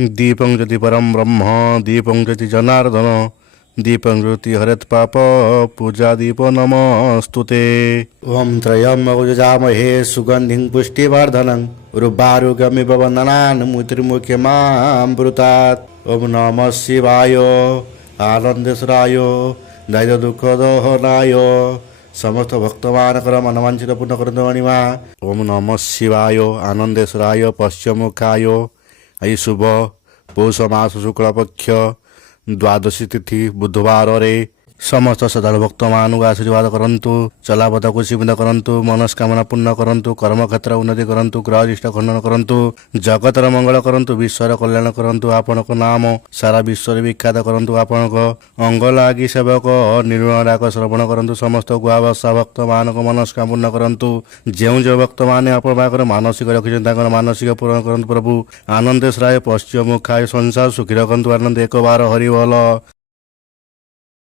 दीपं ज्योति परम ब्रह्म दीपं ज्योति जनार्दन दीपं ज्योति हरत पाप पूजा दीप नमस्तुते। ओम त्रयम्बकं सुगंधिं पुष्टिवर्धनं उर्वारुकमिव वन्दनान् मृत्युर्मुख्यमामृतात्। ओम नमः शिवाय आनंदेश्वराय दैव दुख दोहनाय समस्त भक्तमानकर मनवांछित पूर्ण करंदमणिमा। ओम नमः शिवाय आनंदेश्वराय पश्चिमुखाय। आई शुभ पौष मास शुक्ल पक्ष द्वादशी तिथि बुधवार रे समस्त श्रद्धालु भक्त मानक आशीर्वाद करंतु चलापथ को सीमित करंतु मनस्कामना पूर्ण करंतु कर्म क्षेत्र उन्नति करंतु ग्रह इष्ट खंडन करंतु जगतर मंगल करंतु विश्वर कल्याण करंतु आपनक नाम सारा विश्व विख्यात करंतु आपनक अंग लागी सेवक निर्गुण डाक श्रवण करंतु समस्त गुआ बसा भक्त मानक मनस्कामना पूर्ण करंतु जो भक्त माने आप मानसिक रखिछन ताकर मानसिक पूर्ण करंतु प्रभु आनंदेश्वराय पश्चिमुखाय संसार सुखी रखंतु आनंद एक बार हरि बोल।